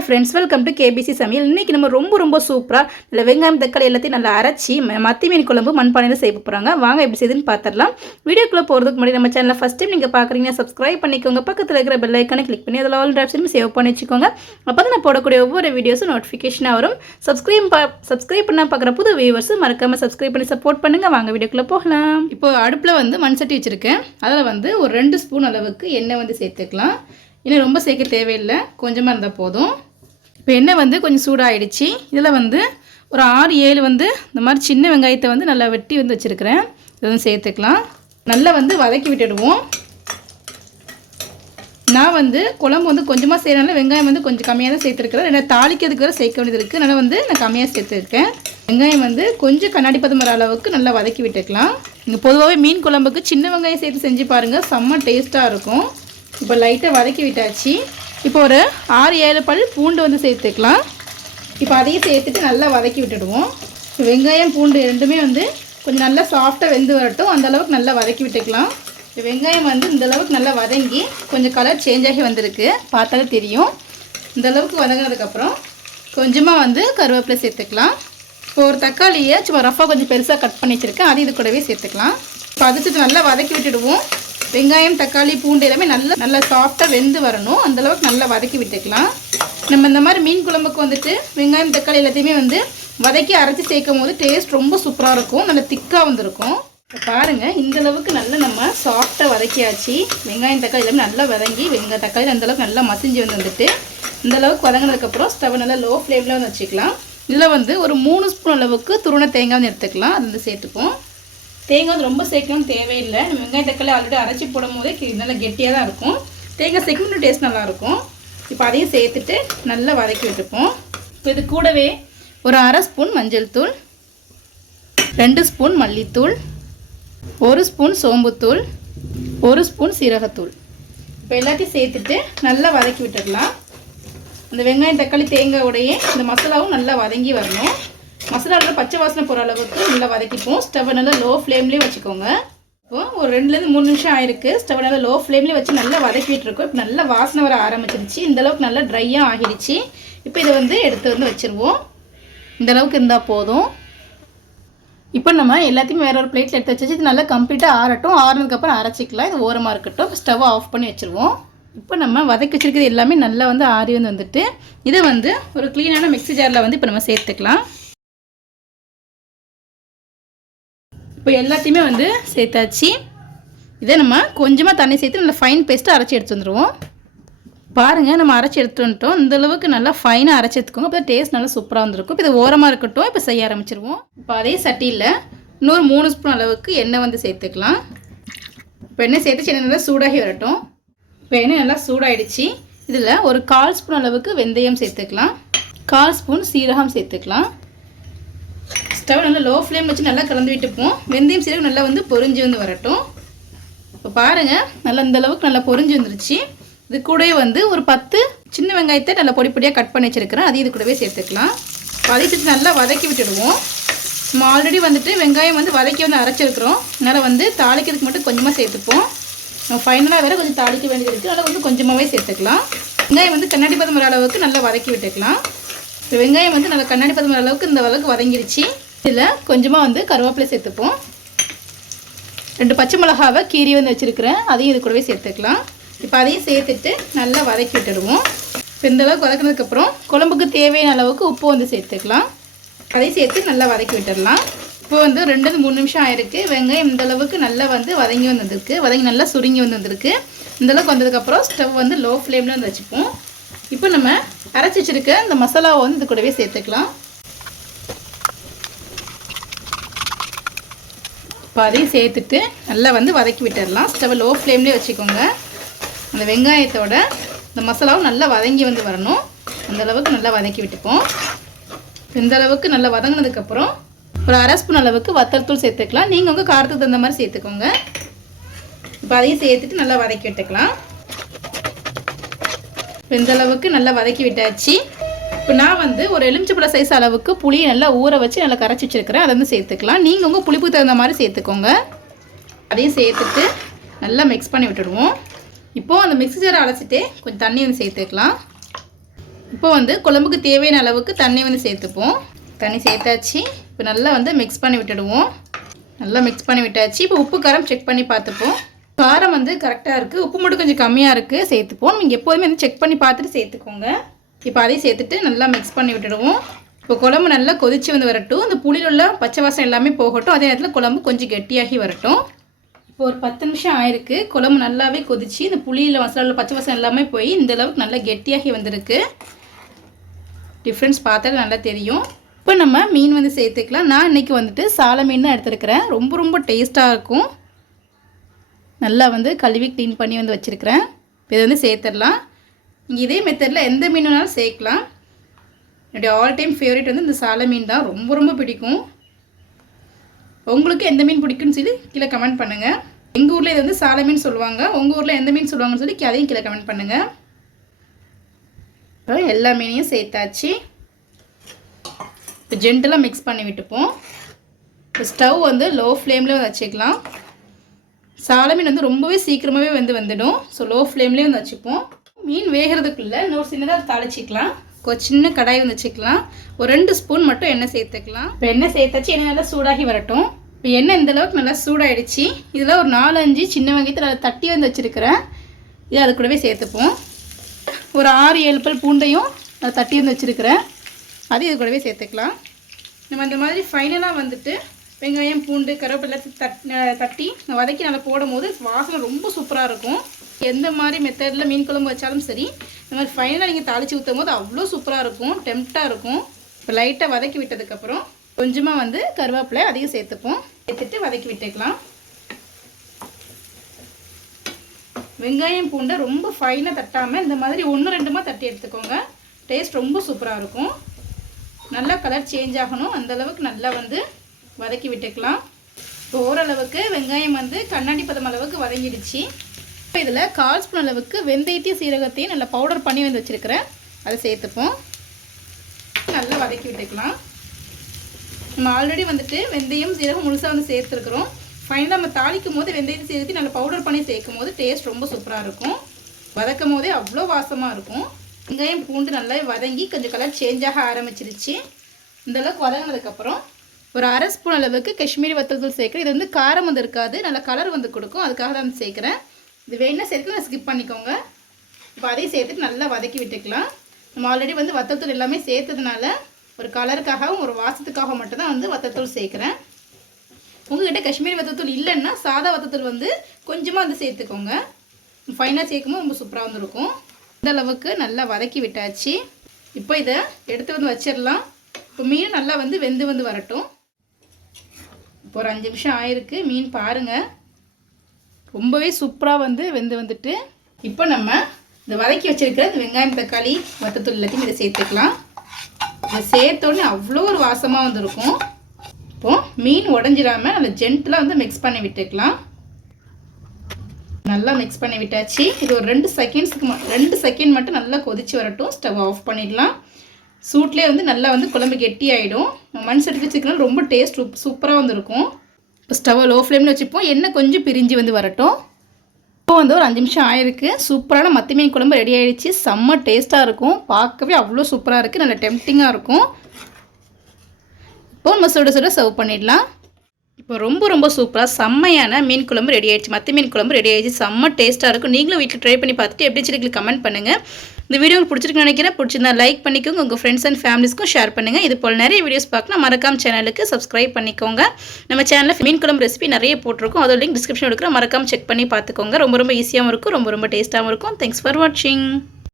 Hi friends welcome to KBC சமையல். இன்றைக்கி நம்ம ரொம்ப ரொம்ப சூப்பராக இல்லை வெங்காயம் தக்காளி எல்லாத்தையும் நல்லா அரைச்சி ம- மத்தி மீன் குழம்பு மண்பானையில் செய்ய போகிறாங்க வாங்க எப்படி செய்யுதுன்னு பார்த்துடலாம் வீடியோக்குள்ளே போகிறதுக்கு முன்னாடி நம்ம சேனலில் ஃபஸ்ட் டைம் நீங்கள் பார்க்குறீங்கன்னா சப்ஸ்கிரைப் பண்ணிக்கோங்க. பக்கத்தில் இருக்கிற பெல் ஐக்கானை கிளிக் பண்ணி அதில் ஆல் ஆப்ஷனும் சேவ் பண்ணி வச்சுக்கோங்க. அப்போ தான் நான் போடக்கூடிய ஒவ்வொரு வீடியோஸும் நோட்டிஃபிகேஷனாக வரும். சப்ஸ்கிரைப் பா சப்ஸ்கிரைப் பண்ணால் பார்க்குற புது வியூவர்ஸும் மறக்காமல் சப்ஸ்கிரைப் பண்ணி சப்போர்ட் பண்ணுங்கள் வாங்க வீடியோக்குள்ளே போகலாம். இப்போ அடுப்பில் வந்து மண் சட்டி வச்சுருக்கேன். அதில் வந்து ஒரு ரெண்டு ஸ்பூன் அளவுக்கு எண்ணெய் வந்து சேர்த்துக்கலாம். இன்னும் ரொம்ப சேர்க்க தேவையில்லை. கொஞ்சமாக இருந்தால் போதும். இப்போ எண்ணெய் வந்து கொஞ்சம் சூடாகிடுச்சு இதில் வந்து ஒரு ஆறு ஏழு வந்து இந்த மாதிரி சின்ன வெங்காயத்தை வந்து நல்லா வெட்டி வந்து வச்சுருக்கிறேன். இதை வந்து சேர்த்துக்கலாம். நல்லா வந்து வதக்கி விட்டுடுவோம். நான் வந்து குழம்பு வந்து கொஞ்சமாக செய்கிறனால வெங்காயம் வந்து கொஞ்சம் கம்மியாக தான் சேர்த்துருக்கிறேன். ஏன்னா தாளிக்கிறதுக்கு வேறு சேர்க்க வேண்டியது இருக்குது அதனால் வந்து நான் கம்மியாக சேர்த்துருக்கேன். வெங்காயம் வந்து கொஞ்சம் கண்ணாடி பதம் வர அளவுக்கு நல்லா வதக்கி விட்டுக்கலாம். நீங்கள் பொதுவாகவே மீன் குழம்புக்கு சின்ன வெங்காயம் சேர்த்து செஞ்சு பாருங்கள் செம்ம டேஸ்ட்டாக இருக்கும். இப்போ லைட்டாக வதக்கி விட்டாச்சு. இப்போ ஒரு ஆறு ஏழு பல் பூண்டு வந்து சேர்த்துக்கலாம். இப்போ அதையும் சேர்த்துட்டு நல்லா வதக்கி விட்டுடுவோம். வெங்காயம் பூண்டு ரெண்டுமே வந்து கொஞ்சம் நல்லா சாஃப்டாக வெந்து வரட்டும். அந்த அளவுக்கு நல்லா வதக்கி விட்டுக்கலாம். வெங்காயம் வந்து இந்த அளவுக்கு நல்லா வதங்கி கொஞ்சம் கலர் சேஞ்ச் ஆகி வந்திருக்கு. பார்த்தாலே தெரியும். இந்த அளவுக்கு வதங்கினதுக்கப்புறம் கொஞ்சமாக வந்து கருவேப்பிலை சேர்த்துக்கலாம். இப்போ ஒரு தக்காளியை சும்மா ரஃபாக கொஞ்சம் பெருசாக கட் பண்ணி வச்சுருக்கேன். அது இது கூடவே சேர்த்துக்கலாம். இப்போ அதுக்கு நல்லா வதக்கி விட்டுடுவோம். வெங்காயம் தக்காளி பூண்டு எல்லாமே நல்லா நல்லா சாஃப்டாக வெந்து வரணும். அந்த அளவுக்கு நல்லா வதக்கி விட்டுக்கலாம். நம்ம இந்த மாதிரி மீன் குழம்புக்கு வந்துட்டு வெங்காயம் தக்காளி எல்லாத்தையுமே வந்து வதக்கி அரைச்சி சேர்க்கும் போது டேஸ்ட் ரொம்ப சூப்பராக இருக்கும். நல்லா திக்காக வந்திருக்கும். இப்போ பாருங்கள் இந்த அளவுக்கு நல்லா நம்ம சாஃப்டாக வதக்கியாச்சு. வெங்காயம் தக்காளி எல்லாமே நல்லா வதங்கி வெங்காய தக்காளி அந்த அளவுக்கு நல்லா மசிஞ்சு வந்து வந்துட்டு இந்தளவுக்கு வதங்கினதுக்கப்புறம் ஸ்டவ் நல்லா லோ ஃப்ளேமில் வந்து வச்சுக்கலாம். இதில் வந்து ஒரு மூணு ஸ்பூன் அளவுக்கு துருண தேங்காய் வந்து எடுத்துக்கலாம். அது வந்து சேர்த்துப்போம். தேங்காய் வந்து ரொம்ப சேர்க்கணும் தேவையில்லை. நம்ம வெங்காய தக்காளி ஆல்ரெடி அரைச்சி போடும் போதே நல்லா கெட்டியாக தான் இருக்கும். தேங்காய் சேர்க்கணும் டேஸ்ட் நல்லாயிருக்கும் இப்போ அதையும் சேர்த்துட்டு நல்லா வதக்கி விட்டுப்போம். இப்போ இது கூடவே ஒரு அரை ஸ்பூன் மஞ்சள் தூள் ரெண்டு ஸ்பூன் மல்லித்தூள் ஒரு ஸ்பூன் சோம்புத்தூள் ஒரு ஸ்பூன் சீரகத்தூள். இப்போ எல்லாத்தையும் சேர்த்துட்டு நல்லா வதக்கி விட்டுடலாம். அந்த வெங்காயம் தக்காளி தேங்காய் உடையே இந்த மசாலாவும் நல்லா வதங்கி வரணும். மசாலாவில் பச்சை வாசனை போகிற அளவுக்கு நல்லா வதக்கிப்போம். ஸ்டவ்வை நல்லா லோ ஃப்ளேம்லேயே வச்சுக்கோங்க. இப்போ ஒரு ரெண்டுலேருந்து மூணு நிமிஷம் ஆயிருக்கு. ஸ்டவ் நல்லா லோ ஃப்ளேம்லேயே வச்சு நல்லா வதக்கிட்டு இருக்கோம். இப்போ நல்லா வாசனை வர ஆரம்பிச்சிருச்சு. இந்தளவுக்கு நல்லா ட்ரையாக ஆகிடுச்சு இப்போ இதை வந்து எடுத்து வந்து வச்சுருவோம். இந்த அளவுக்கு இருந்தால் போதும். இப்போ நம்ம எல்லாத்தையும் வேற ஒரு பிளேட்டில் எடுத்து வச்சு இது நல்லா கம்ப்ளீட்டாக ஆறட்டும். ஆறுனதுக்கப்புறம் அரைச்சிக்கலாம். இது ஓரமாக இருக்கட்டும். ஸ்டவ் ஆஃப் பண்ணி வச்சுருவோம். இப்போ நம்ம வதக்கி வச்சிருக்கிறது எல்லாமே நல்லா வந்து ஆறி வந்து வந்துட்டு இதை வந்து ஒரு க்ளீனான மிக்ஸி ஜாரில் வந்து இப்போ நம்ம சேர்த்துக்கலாம். இப்போ எல்லாத்தையுமே வந்து சேர்த்தாச்சு. இதை நம்ம கொஞ்சமாக தண்ணி சேர்த்து நல்லா ஃபைன் பேஸ்ட்டு அரைச்சி எடுத்து வந்துடுவோம் பாருங்கள் நம்ம அரைச்சி எடுத்து வந்துட்டோம். இந்த அளவுக்கு நல்லா ஃபைனாக அரைச்சி எடுத்துக்கோங்க. அப்போ டேஸ்ட் நல்லா சூப்பராக வந்திருக்கும். இப்போ இது ஓரமாக இருக்கட்டும். இப்போ செய்ய ஆரம்பிச்சிருவோம். இப்போ அதே சட்டியில் இன்னொரு மூணு ஸ்பூன் அளவுக்கு எண்ணெய் வந்து சேர்த்துக்கலாம். இப்போ எண்ணெய் சேர்த்து சின்ன நல்லா சூடாகி வரட்டும். இப்போ எண்ணெய் நல்லா சூடாகிடுச்சு இதில் ஒரு கால் ஸ்பூன் அளவுக்கு வெந்தயம் சேர்த்துக்கலாம். கால் ஸ்பூன் சீரகம் சேர்த்துக்கலாம். ஸ்டவ் நல்லா லோ ஃப்ளேம் வச்சு நல்லா கலந்து விட்டுப்போம். வெந்தயம் சீரகம் நல்லா வந்து பொறிஞ்சு வந்து வரட்டும். இப்போ பாருங்கள் நல்லா இந்த அளவுக்கு நல்லா பொரிஞ்சு வந்துருச்சு. இது கூடவே வந்து ஒரு பத்து சின்ன வெங்காயத்தை நல்லா பொடி பொடியாக கட் பண்ணி வச்சுருக்கிறேன். அதையும் இது கூடவே சேர்த்துக்கலாம். வதக்கிட்டு நல்லா வதக்கி விட்டுடுவோம். நம்ம ஆல்ரெடி வந்துட்டு வெங்காயம் வந்து வதக்கி வந்து அரைச்சிருக்கிறோம். அதனால் வந்து தாளிக்கிறதுக்கு மட்டும் கொஞ்சமாக சேர்த்துப்போம். நம்ம ஃபைனலாக வேறு கொஞ்சம் தாளிக்க வேண்டியது இருக்குது அதனால் வந்து கொஞ்சமாகவே சேர்த்துக்கலாம். வெங்காயம் வந்து கண்ணாடி பதம் வர அளவுக்கு நல்லா வதக்கி விட்டுக்கலாம். இப்போ வெங்காயம் வந்து நல்லா கண்ணாடி பதம் வர அளவுக்கு இந்த அளவுக்கு வதங்கிருச்சு. இதில் கொஞ்சமாக வந்து கருவேப்பிலை சேர்த்துப்போம். ரெண்டு பச்சை மிளகாவை கீரி வந்து வச்சுருக்கிறேன். அதையும் இது கூடவே சேர்த்துக்கலாம். இப்போ அதையும் சேர்த்துட்டு நல்லா வதக்கி விட்டுடுவோம். இப்போ இந்த அளவுக்கு வதக்கினதுக்கப்புறம் குழம்புக்கு தேவையான அளவுக்கு உப்பு வந்து சேர்த்துக்கலாம். அதையும் சேர்த்து நல்லா வதக்கி விட்டுடலாம். இப்போ வந்து ரெண்டு மூணு நிமிஷம் ஆயிருக்கு. வெங்காயம் இந்த அளவுக்கு நல்லா வந்து வதங்கி வந்து வந்திருக்கு. வதங்கி நல்லா சுருங்கி வந்து வந்திருக்கு. இந்த அளவுக்கு வந்ததுக்கப்புறம் ஸ்டவ் வந்து லோ ஃப்ளேமில் வந்து வச்சுப்போம். இப்போ நம்ம அரைச்சி வச்சிருக்க இந்த மசாலாவை வந்து இது கூடவே சேர்த்துக்கலாம். இப்போ அதையும் சேர்த்துட்டு நல்லா வந்து வதக்கி விட்டுடலாம். ஸ்டவ் லோ ஃப்ளேம்லேயே வச்சுக்கோங்க. அந்த வெங்காயத்தோட இந்த மசாலாவும் நல்லா வதங்கி வந்து வரணும். அந்த அளவுக்கு நல்லா வதக்கி விட்டுப்போம். இந்த அளவுக்கு நல்லா வதங்கினதுக்கப்புறம் ஒரு அரை ஸ்பூன் அளவுக்கு வத்தரத்தூள் சேர்த்துக்கலாம். நீங்கள் உங்கள் காரத்துக்கு தகுந்த மாதிரி சேர்த்துக்கோங்க. இப்போ அதையும் சேர்த்துட்டு நல்லா வதக்கி விட்டுக்கலாம். இப்போ இந்த அளவுக்கு நல்லா வதக்கி விட்டாச்சு. இப்போ நான் வந்து ஒரு எலுமிச்சப்பழ சைஸ் அளவுக்கு புளியை நல்லா ஊற வச்சு நல்லா கரைச்சி வச்சிருக்கிறேன். அதை வந்து சேர்த்துக்கலாம். நீங்கள் உங்கள் புளிப்பு தகுந்த மாதிரி சேர்த்துக்கோங்க. அதையும் சேர்த்துட்டு நல்லா மிக்ஸ் பண்ணி விட்டுடுவோம். இப்போது அந்த மிக்ஸி ஜாரை அழைச்சிட்டு கொஞ்சம் தண்ணி வந்து சேர்த்துக்கலாம். இப்போ வந்து குழம்புக்கு தேவையான அளவுக்கு தண்ணி வந்து சேர்த்துப்போம். தண்ணி சேர்த்தாச்சு. இப்போ நல்லா வந்து மிக்ஸ் பண்ணி விட்டுடுவோம். நல்லா மிக்ஸ் பண்ணி விட்டாச்சு. இப்போ உப்பு காரம் செக் பண்ணி பார்த்துப்போம். காரம் வந்து கரெக்டாக இருக்குது உப்பு மட்டும் கொஞ்சம் கம்மியாக இருக்குது சேர்த்துப்போம். நீங்கள் எப்போதுமே வந்து செக் பண்ணி பார்த்துட்டு சேர்த்துக்கோங்க. இப்போ அதையும் சேர்த்துட்டு நல்லா மிக்ஸ் பண்ணி விட்டுடுவோம். இப்போ குழம்பு நல்லா கொதித்து வந்து வரட்டும். அந்த புளியில் உள்ள பச்சை வாசம் எல்லாமே போகட்டும். அதே நேரத்தில் குழம்பு கொஞ்சம் கெட்டியாகி வரட்டும். இப்போ ஒரு பத்து நிமிஷம் ஆயிருக்கு. குழம்பு நல்லாவே கொதிச்சு இந்த புளியில் மசாலா பச்சை வாசம் எல்லாமே போய் இந்த அளவுக்கு நல்லா கெட்டியாகி வந்திருக்கு. டிஃப்ரென்ஸ் பார்த்தா நல்லா தெரியும். இப்போ நம்ம மீன் வந்து சேர்த்துக்கலாம். நான் இன்றைக்கி வந்துட்டு சால மீன் தான் எடுத்துருக்கிறேன். ரொம்ப ரொம்ப டேஸ்ட்டாக இருக்கும். நல்லா வந்து கழுவி க்ளீன் பண்ணி வந்து வச்சுருக்கிறேன். இதை வந்து சேர்த்துடலாம். நீங்கள் இதே மெத்தடில் எந்த மீன் வேணாலும் சேர்க்கலாம். என்னுடைய ஆல் டைம் ஃபேவரட் வந்து இந்த சால மீன் தான். ரொம்ப ரொம்ப பிடிக்கும். உங்களுக்கு எந்த மீன் பிடிக்கும்னு சொல்லி கீழே கமெண்ட் பண்ணுங்கள் எங்கள் ஊரில் இது வந்து சால மீன் சொல்லுவாங்க. உங்கள் ஊரில் எந்த மீன் சொல்லுவாங்கன்னு சொல்லி அதையும் கீழே கமெண்ட் பண்ணுங்கள் இப்போ எல்லா மீனையும் சேர்த்தாச்சு. இப்போ ஜென்டலாக மிக்ஸ் பண்ணி விட்டுப்போம். இப்போ ஸ்டவ் வந்து லோ ஃப்ளேமில் வச்சுக்கலாம். சால மீன் வந்து ரொம்பவே சீக்கிரமாகவே வந்து வந்துடும். ஸோ லோ ஃப்ளேம்லேயே வந்து வச்சுப்போம். மீன் வேகிறதுக்குள்ளே இன்னொரு சின்னதாக தாளிச்சிக்கலாம். ஒரு சின்ன கடாய் வந்து வச்சுக்கலாம். ஒரு ரெண்டு ஸ்பூன் மட்டும் எண்ணெய் சேர்த்துக்கலாம். இப்போ எண்ணெய் சேர்த்தாச்சு எண்ணெய் நல்லா சூடாகி வரட்டும். இப்போ எண்ணெய் இந்தளவுக்கு நல்லா சூடாயிடுச்சு. இதில் ஒரு நாலஞ்சு சின்ன வெங்காயத்தை நல்லா தட்டி வந்து வச்சுருக்கிறேன். இது அது கூடவே சேர்த்துப்போம். ஒரு ஆறு ஏழு பல் பூண்டையும் நான் தட்டி வந்து வச்சுருக்கிறேன். அதையும் இது கூடவே சேர்த்துக்கலாம். நம்ம இந்த மாதிரி ஃபைனலாக வந்துட்டு வெங்காயம் பூண்டு கருவேப்பிலை தட் தட்டி வதக்கி நல்லா போடும் போது வாசனை ரொம்ப சூப்பராக இருக்கும். எந்த மாதிரி மெத்தடில் மீன் குழம்பு வச்சாலும் சரி இந்த மாதிரி ஃபைனலாக நீங்கள் தாளித்து ஊற்றும் போது அவ்வளோ சூப்பராக இருக்கும் டெம்ப்டாக இருக்கும். இப்போ லைட்டாக வதக்கி விட்டதுக்கப்புறம் கொஞ்சமாக வந்து கருவேப்பிலை அதிகம் சேர்த்துப்போம். சேர்த்துட்டு வதக்கி விட்டுக்கலாம். வெங்காயம் பூண்டை ரொம்ப ஃபைனாக தட்டாமல் இந்த மாதிரி ஒன்று ரெண்டுமா தட்டி எடுத்துக்கோங்க. டேஸ்ட் ரொம்ப சூப்பராக இருக்கும். நல்லா கலர் சேஞ்ச் ஆகணும். அந்தளவுக்கு நல்லா வந்து வதக்கி விட்டுக்கலாம். இப்போ ஓரளவுக்கு வெங்காயம் வந்து கண்ணாடி பதம் அளவுக்கு வதங்கிடுச்சு. இதில் கால் ஸ்பூன் அளவுக்கு வெந்தயத்தையும் சீரகத்தையும் நல்லா பவுடர் பண்ணி வந்து வச்சுருக்கிறேன். அதை சேர்த்துப்போம். நல்லா வதக்கி விட்டுக்கலாம். நம்ம ஆல்ரெடி வந்துட்டு வெந்தயம் சீரகம் முழுசாக வந்து சேர்த்துருக்குறோம். ஃபைனலாக நம்ம தாளிக்கும் போது வெந்தயத்தை சீரகத்தையும் நல்லா பவுடர் பண்ணி சேர்க்கும் போது டேஸ்ட் ரொம்ப சூப்பராக இருக்கும். வதக்கும் போதே அவ்வளோ வாசமாக இருக்கும். வெங்காயம் பூண்டு நல்லா வதங்கி கொஞ்சம் கலர் சேஞ்ச் ஆக ஆரம்பிச்சிருச்சு. இந்தளவுக்கு வதங்கினதுக்கப்புறம் ஒரு அரை ஸ்பூன் அளவுக்கு காஷ்மீரி வத்தல் தூள் சேர்க்குறேன். இது வந்து காரம் வந்து இருக்காது நல்லா கலர் வந்து கொடுக்கும். அதுக்காக தான் சேர்க்குறேன். இது வேணா சேர்த்து ஸ்கிப் பண்ணிக்கோங்க. இப்போ அதையும் சேர்த்துட்டு நல்லா வதக்கி விட்டுக்கலாம். நம்ம ஆல்ரெடி வந்து வத்தத்தூள் எல்லாமே சேர்த்ததுனால ஒரு கலருக்காகவும் ஒரு வாசத்துக்காக மட்டும்தான் வந்து வத்தத்தூள் சேர்க்குறேன். உங்ககிட்ட காஷ்மீரி வத்தத்தூள் இல்லைன்னா சாதா வத்தத்தூள் வந்து கொஞ்சமாக வந்து சேர்த்துக்கோங்க. ஃபைனாக சேர்க்கும்போது ரொம்ப சூப்பராக வந்துருக்கும் இந்த அளவுக்கு நல்லா வதக்கி விட்டாச்சு. இப்போ இதை எடுத்து வந்து வச்சிடலாம். இப்போ மீன் நல்லா வந்து வெந்து வந்து வரட்டும். இப்போ ஒரு அஞ்சு நிமிஷம் ஆயிருக்கு. மீன் பாருங்கள் ரொம்பவே சூப்பராக வந்து வெந்து வந்துட்டு இப்போ நம்ம இந்த வதக்கி வச்சுருக்கிற இந்த வெங்காயம் தக்காளி வத்தத்தூள் எல்லாத்தையும் இதை சேர்த்துக்கலாம். இதை சேர்த்தோடனே அவ்வளோ ஒரு வாசமாக வந்துருக்கும். இப்போது மீன் உடஞ்சிடாமல் நல்லா ஜென்டலாக வந்து மிக்ஸ் பண்ணி விட்டுக்கலாம். நல்லா மிக்ஸ் பண்ணி விட்டாச்சு. இது ஒரு ரெண்டு செகண்ட்ஸுக்கு ரெண்டு செகண்ட் மட்டும் நல்லா கொதிச்சு வரட்டும். ஸ்டவ் ஆஃப் பண்ணிடலாம். சூட்லேயே வந்து நல்லா வந்து குழம்பு கெட்டி ஆகிடும் மண் சட்டி வச்சுக்கலாம் ரொம்ப டேஸ்ட் சூப்பராக வந்துருக்கும். இப்போ ஸ்டவ்வை லோ ஃப்ளேமில் வச்சுப்போம். எண்ணெய் கொஞ்சம் பிரிஞ்சு வந்து வரட்டும். இப்போ வந்து ஒரு அஞ்சு நிமிஷம் ஆயிருக்கு. சூப்பரான மத்தி மீன் குழம்பு ரெடி ஆகிடுச்சு செம்ம டேஸ்ட்டாக இருக்கும். பார்க்கவே அவ்வளோ சூப்பராக இருக்குது நல்ல டெம்டிங்காக இருக்கும். இப்போ நம்ம சுட சுட சர்வ் பண்ணிடலாம். இப்போ ரொம்ப ரொம்ப சூப்பராக செம்மையான மீன் குழம்பு ரெடி ஆகிடுச்சு மற்ற மீன் குழம்பு ரெடி ஆகிடுச்சு செம்ம டேஸ்ட்டாக இருக்கும். நீங்களும் வீட்டில் ட்ரை பண்ணி பார்த்துட்டு எப்படி சொல்லி கமெண்ட் பண்ணுங்கள் இந்த வீடியோ உங்களுக்கு பிடிச்சிருக்குன்னு நினைக்கிறேன். பிடிச்சிருந்தா லைக் பண்ணிக்கோங்க. உங்கள் ஃப்ரெண்ட்ஸ் அண்ட் ஃபேமிலிஸ்க்கும் ஷேர் பண்ணுங்கள் இது போல் நிறைய வீடியோஸ் பார்க்கணும். மறக்காம சேனலுக்கு சப்ஸ்கிரைப் பண்ணிக்கோங்க. நம்ம சேனலில் மீன் குழம்பு ரெசிபி நிறைய போட்டிருக்கோம். அதோட லிங்க் டிஸ்கிரிப்ஷன் எடுக்கிறோம் மறக்காம செக் பண்ணி பார்த்துக்கோங்க. ரொம்ப ரொம்ப ஈஸியாகவும் இருக்கும். ரொம்ப ரொம்ப டேஸ்ட்டாகவும் இருக்கும். தேங்க்ஸ் ஃபார் வாட்சிங்